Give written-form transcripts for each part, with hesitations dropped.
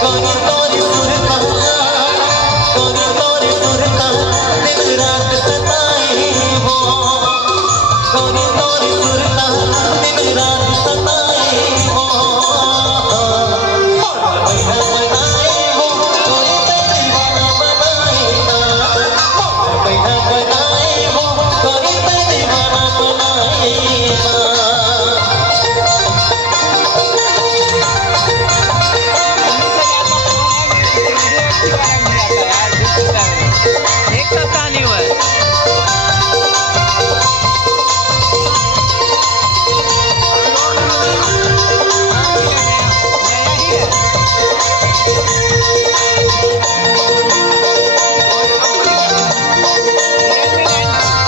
कोरी तोरी सुरता कोरी तोरी सुरता दिन रात सताए हो कोरी तोरी सुरता दिन रात सताए हो बैठा बनाए हो कोई तो दीवाना बनाए ना बैठा बनाए हो कोई तो दीवाना बनाए ना एक सप्ताह नहीं हुआ है। नया ही है।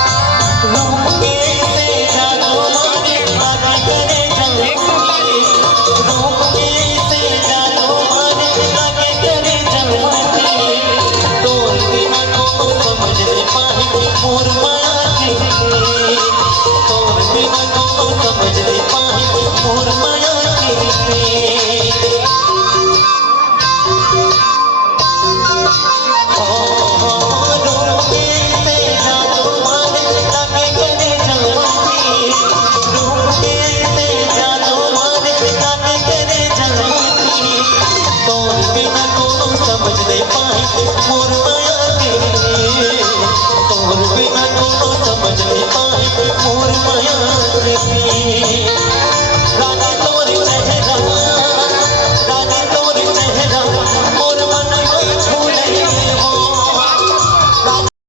रूके से जानो मारे आगे करे जलमती रूके से जानो मारे आगे करे जलमती तोर बिना को समझ नहीं पाए मोर माया की तोर बिना को समझ नहीं पाए मोर माया की समझ नहीं पाए मोर माया के तोर बिना को समझ नहीं पाए मोर माया के